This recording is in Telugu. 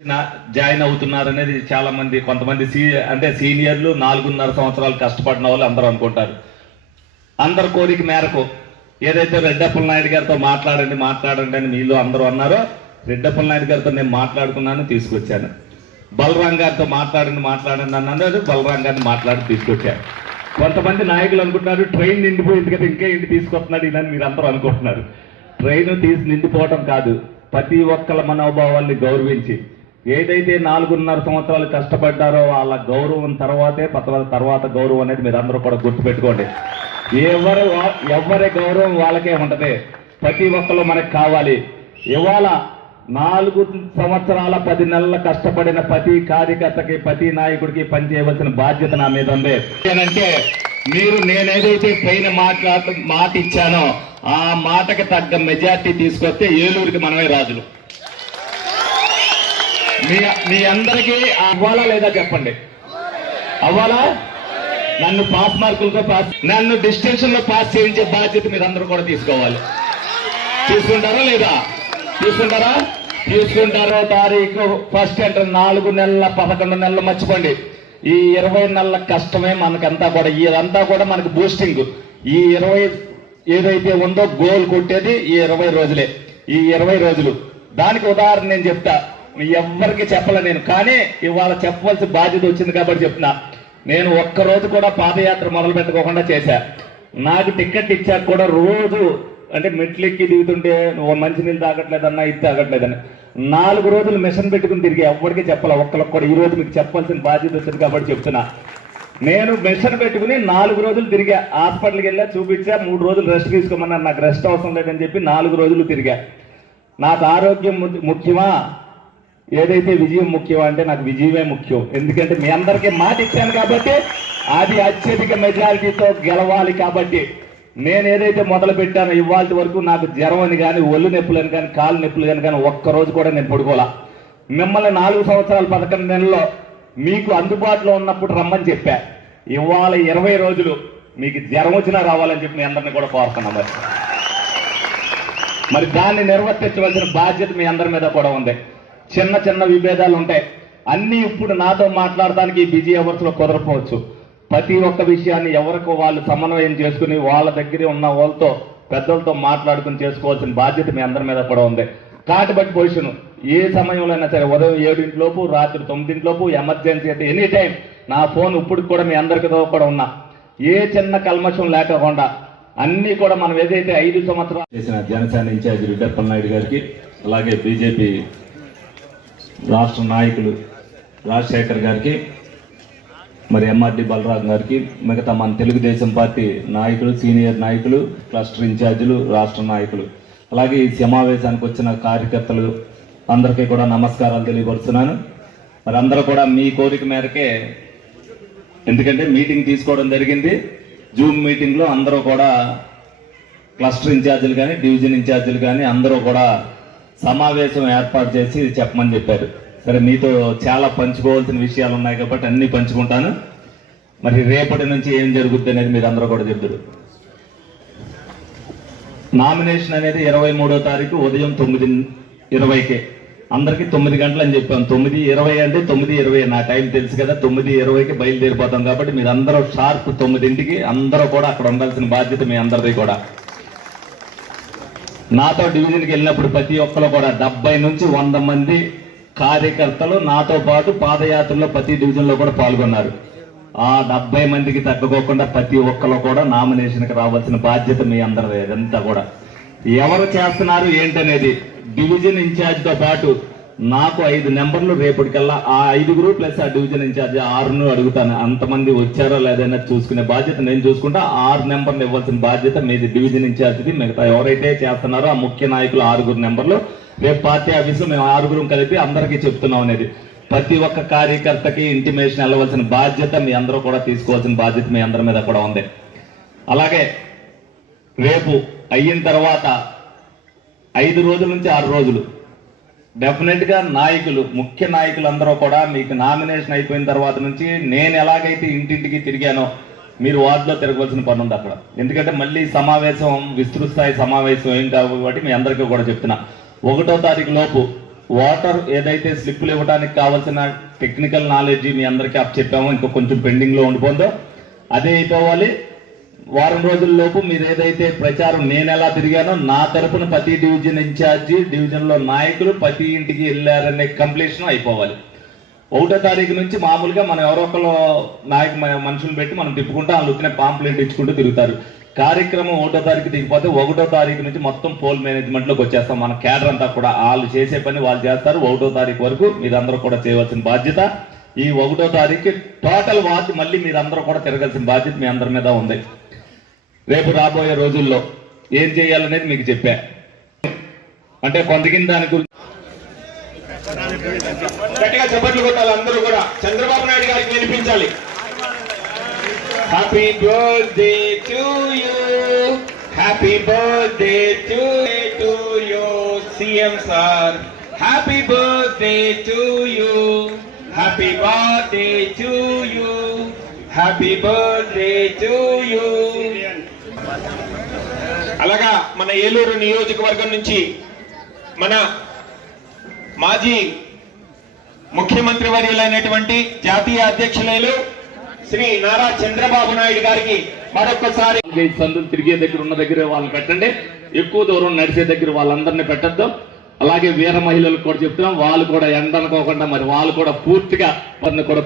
నా- జాయిన్ అవుతున్నారు అనేది చాలా మంది కొంతమంది సీ అంటే సీనియర్లు నాలుగున్నర సంవత్సరాలు కష్టపడిన వాళ్ళు అందరూ అనుకుంటారు. అందరి కోరిక మేరకు ఏదైతే రెడ్డప్పల నాయుడు గారితో మాట్లాడండి మాట్లాడండి అని మీలో అందరూ అన్నారో రెడ్డప్పల నాయుడు గారితో నేను మాట్లాడుకున్నాను తీసుకొచ్చాను. బలరాం గారితో మాట్లాడండి మాట్లాడండి అన్నారు బలరాం గారిని మాట్లాడి తీసుకొచ్చాను. కొంతమంది నాయకులు అనుకుంటున్నారు ట్రైన్ నిండిపోయింది కదా ఇంకా ఇంటి తీసుకొస్తున్నాడు ఇలా మీరు అందరూ అనుకుంటున్నారు. ట్రైన్ తీసి నిండిపోవటం కాదు ప్రతి ఒక్కళ్ళ మనోభావాల్ని గౌరవించి ఏదైతే నాలుగున్నర సంవత్సరాలు కష్టపడ్డారో వాళ్ళ గౌరవం తర్వాతే పత- తర్వాత గౌరవం అనేది మీరు అందరూ కూడా గుర్తుపెట్టుకోండి. ఎవరు ఎవరి గౌరవం వాళ్ళకే ఉంటుంది. ప్రతి ఒక్కరు మనకు కావాలి. ఇవాళ నాలుగు సంవత్సరాల పది నెలల కష్టపడిన ప్రతి కార్యకర్తకి ప్రతి నాయకుడికి పనిచేయవలసిన బాధ్యత నా మీద ఉంది. ఏంటంటే మీరు నేనేదైతే పైన మాట్లాడ మాట ఇచ్చానో ఆ మాటకి తగ్గ మెజార్టీ తీసుకొస్తే ఏలూరుకి మనమే రాజులు. మీ మీ అందరికీ అవ్వాలా లేదా చెప్పండి? అవ్వాలా? నన్ను పాస్ మార్కులతో పాస్ నన్ను డిస్టింక్షన్లో పాస్ చేయించే బాధ్యత మీరు అందరూ కూడా తీసుకోవాలి. తీసుకుంటారా లేదా? తీసుకుంటారా? తీసుకుంటారో తారీఖు ఫస్ట్ అంటే నాలుగు నెలల పదకొండు నెలలు మర్చిపోండి. ఈ ఇరవై నెలల కష్టమే మనకంతా కూడా ఇదంతా కూడా మనకి బూస్టింగ్ ఈ ఇరవై ఏదైతే ఉందో గోల్ కొట్టేది ఈ ఇరవై రోజులే. ఈ ఇరవై రోజులు. దానికి ఉదాహరణ నేను చెప్తా. మీ ఎవ్వరికి చెప్పలే నేను. కానీ ఇవాళ చెప్పవలసిన బాధ్యత వచ్చింది కాబట్టి చెప్తున్నా. నేను ఒక్క రోజు కూడా పాదయాత్ర మొదలు పెట్టుకోకుండా చేశా. నాకు టికెట్ ఇచ్చాక కూడా రోజు అంటే మెట్లెక్కి దిగుతుంటే నువ్వు మంచినీళ్ళు తాగట్లేదన్నా ఇది తాగట్లేదని. నాలుగు రోజులు మిషన్ పెట్టుకుని తిరిగి ఎవరికి చెప్పాలి ఒక్కరికి కూడా. ఈ రోజు మీకు చెప్పాల్సిన బాధ్యత వచ్చింది కాబట్టి చెప్తున్నా. నేను మిషన్ పెట్టుకుని నాలుగు రోజులు తిరిగా. హాస్పిటల్కి వెళ్ళా చూపించా మూడు రోజులు రెస్ట్ తీసుకోమన్నారు. నాకు రెస్ట్ అవసరం లేదని చెప్పి నాలుగు రోజులు తిరిగా. నాకు ఆరోగ్యం ము- ముఖ్యమా? ఏదైతే విజయం ముఖ్యం అంటే నాకు విజయమే ముఖ్యం. ఎందుకంటే మీ అందరికీ మాట ఇచ్చాను కాబట్టి అది అత్యధిక మెజారిటీతో గెలవాలి కాబట్టి నేను ఏదైతే మొదలు పెట్టానో ఇవాళ వరకు నాకు జ్వరం అని కానీ ఒళ్ళు నొప్పులని కానీ కాలు నొప్పులు కానీ కానీ ఒక్క రోజు కూడా నేను పడుకోలే. మిమ్మల్ని నాలుగు సంవత్సరాలు పదకొండు నెలల్లో మీకు అందుబాటులో ఉన్నప్పుడు రమ్మని చెప్పా. ఇవాళ ఇరవై రోజులు మీకు జ్వరం వచ్చినా రావాలని చెప్పి మీ అందరిని కూడా కోరుతున్నాం మరి. మరి దాన్ని నిర్వర్తించవలసిన బాధ్యత మీ అందరి మీద కూడా ఉంది. చిన్న చిన్న విభేదాలు ఉంటాయి. అన్నీ ఇప్పుడు నాతో మాట్లాడడానికి బిజీ అవర్స్లో కుదరపోవచ్చు ప్రతి ఒక్క విషయాన్ని ఎవరికో వాళ్ళు సమన్వయం చేసుకుని వాళ్ళ దగ్గర ఉన్న వాళ్ళతో పెద్దలతో మాట్లాడుకుని చేసుకోవాల్సిన బాధ్యత మీ అందరి మీద కూడా ఉంది. కాటిబట్టి పొజిషన్ ఏ సమయంలో అయినా సరే ఉదయం ఏడింటిలోపు రాత్రి తొమ్మిదింటిలోపు ఎమర్జెన్సీ అయితే ఎనీ టైం నా ఫోన్ ఇప్పుడు కూడా మీ అందరితో కూడా ఉన్నా. ఏ చిన్న కల్మషం లేకుండా అన్ని కూడా మనం ఏదైతే ఐదు సంవత్సరాలు చేసిన జనసేన ఇన్ఛార్జి రెడ్డప్పల నాయుడు గారికి అలాగే బీజేపీ రాష్ట్ర నాయకులు రాజశేఖర్ గారికి మరి ఎంఆర్డి బలరాం గారికి మిగతా మన తెలుగుదేశం పార్టీ నాయకులు సీనియర్ నాయకులు క్లస్టర్ ఇన్ఛార్జీలు రాష్ట్ర నాయకులు. అలాగే ఈ సమావేశానికి వచ్చిన కార్యకర్తలు అందరికీ కూడా నమస్కారాలు తెలియపరుస్తున్నాను. మరి అందరూ కూడా మీ కోరిక మేరకే ఎందుకంటే మీటింగ్ తీసుకోవడం జరిగింది. జూమ్ మీటింగ్లో అందరూ కూడా క్లస్టర్ ఇన్ఛార్జీలు కానీ డివిజన్ ఇన్ఛార్జీలు కానీ అందరూ కూడా సమావేశం ఏర్పాటు చేసి చెప్పమని చెప్పారు. సరే మీతో చాలా పంచుకోవాల్సిన విషయాలు ఉన్నాయి కాబట్టి అన్ని పంచుకుంటాను. మరి రేపటి నుంచి ఏం జరుగుద్ది అనేది మీరు అందరూ కూడా చెప్తారు. నామినేషన్ అనేది ఇరవై మూడో తారీఖు ఉదయం తొమ్మిది ఇరవైకే. అందరికి తొమ్మిది గంటలు అని చెప్పాను తొమ్మిది ఇరవై అంటే తొమ్మిది ఇరవై నా టైం తెలుసు కదా. తొమ్మిది ఇరవైకి బయలుదేరిపోతాం కాబట్టి మీరు అందరూ షార్ప్ తొమ్మిదింటికి అందరూ కూడా అక్కడ ఉండాల్సిన బాధ్యత మీ అందరిది కూడా. నాతో డివిజన్కి వెళ్ళినప్పుడు ప్రతి ఒక్కరు కూడా డెబ్బై నుంచి వంద మంది కార్యకర్తలు నాతో పాటు పాదయాత్రలో ప్రతి డివిజన్లో కూడా పాల్గొన్నారు. ఆ డెబ్బై మందికి తగ్గకోకుండా ప్రతి ఒక్కరు కూడా నామినేషన్కి రావాల్సిన బాధ్యత మీ అందరిది ఇదంతా కూడా. ఎవరు చేస్తున్నారు ఏంటనేది డివిజన్ ఇన్ఛార్జ్తో పాటు నాకు ఐదు నెంబర్లు రేపటికల్లా ఆ ఐదుగురు ప్లస్ ఆ డివిజన్ ఇన్ఛార్జ్ ఆరును అడుగుతాను. అంతమంది వచ్చారో లేదన్నా చూసుకునే బాధ్యత నేను చూసుకుంటా. ఆరు నెంబర్లు ఇవ్వాల్సిన బాధ్యత మీది డివిజన్ ఇన్ఛార్జ్ది మిగతా ఎవరైతే చేస్తున్నారో ఆ ముఖ్య నాయకులు ఆరుగురు నెంబర్లు. రేపు పార్టీ ఆఫీసులో మేము ఆరుగురు కలిపి అందరికీ చెప్తున్నాం అనేది. ప్రతి ఒక్క కార్యకర్తకి ఇంటిమేషన్ వెళ్ళవలసిన బాధ్యత మీ అందరూ కూడా తీసుకోవాల్సిన బాధ్యత మీ అందరి మీద కూడా ఉంది. అలాగే రేపు అయిన తర్వాత ఐదు రోజుల నుంచి ఆరు రోజులు డెఫినెట్గా నాయకులు ముఖ్య నాయకులు అందరూ కూడా మీకు నామినేషన్ అయిపోయిన తర్వాత నుంచి నేను ఎలాగైతే ఇంటింటికి తిరిగానో మీరు వార్డులో తిరగవలసిన పని ఉంది అక్కడ. ఎందుకంటే మళ్ళీ సమావేశం విస్తృత స్థాయి సమావేశం ఏం కాబట్టి మీ అందరికీ కూడా చెప్తున్నా. ఒకటో తారీఖు లోపు వాటర్ ఏదైతే స్లిప్పులు ఇవ్వడానికి కావాల్సిన టెక్నికల్ నాలెడ్జ్ మీ అందరికీ అప్ చెప్పామో ఇంకా కొంచెం పెండింగ్లో ఉండిపోందో అదే అయిపోవాలి. వారం రోజుల్లోపు మీరు ఏదైతే ప్రచారం నేను ఎలా తిరిగానో నా తరపున ప్రతి డివిజన్ ఇన్ఛార్జి డివిజన్లో నాయకులు ప్రతి ఇంటికి వెళ్ళారనే కంప్లీషన్ అయిపోవాలి. ఒకటో తారీఖు నుంచి మామూలుగా మనం ఎవరో ఒకరు నాయక మనుషులు పెట్టి మనం తిప్పుకుంటూ వాళ్ళు వచ్చిన పాంప్లెంట్ ఇచ్చుకుంటూ తిరుగుతారు. కార్యక్రమం ఒకటో తారీఖు దిగిపోతే ఒకటో తారీఖు నుంచి మొత్తం పోల్ మేనేజ్మెంట్లోకి వచ్చేస్తాం. మన క్యాడర్ అంతా కూడా వాళ్ళు చేసే పని వాళ్ళు చేస్తారు. ఒకటో తారీఖు వరకు మీరందరూ కూడా చేయవలసిన బాధ్యత. ఈ ఒకటో తారీఖు టోటల్ వార్డు మళ్ళీ మీరందరూ కూడా తిరగాల్సిన బాధ్యత మీ అందరి మీద ఉంది. రేపు రాబోయే రోజుల్లో ఏం చేయాలనేది మీకు చెప్పా. అంటే కొంతకిన దాని గురించి గట్టిగా చప్పట్లు కొట్టాలి అందరూ కూడా. చంద్రబాబు నాయుడు గారికి వినిపించాలి. Happy birthday to you happy birthday to to you CM sir happy birthday to you happy birthday to you happy birthday to you అలాగా మన ఏలూరు నియోజకవర్గం నుంచి మన మాజీ ముఖ్యమంత్రి వర్యులైనటువంటి జాతీయ అధ్యక్షులైన శ్రీ నారా చంద్రబాబు నాయుడు గారికి మరొకసారి సందులు తిరిగే దగ్గర ఉన్న దగ్గర వాళ్ళు పెట్టండి. ఎక్కువ దూరం నడిచే దగ్గర వాళ్ళందరినీ పెట్టద్దు. అలాగే వీర మహిళలకు కూడా చెప్తున్నాం. వాళ్ళు కూడా ఎండ అనుకోకుండా మరి వాళ్ళు కూడా పూర్తిగా వారిని కూడా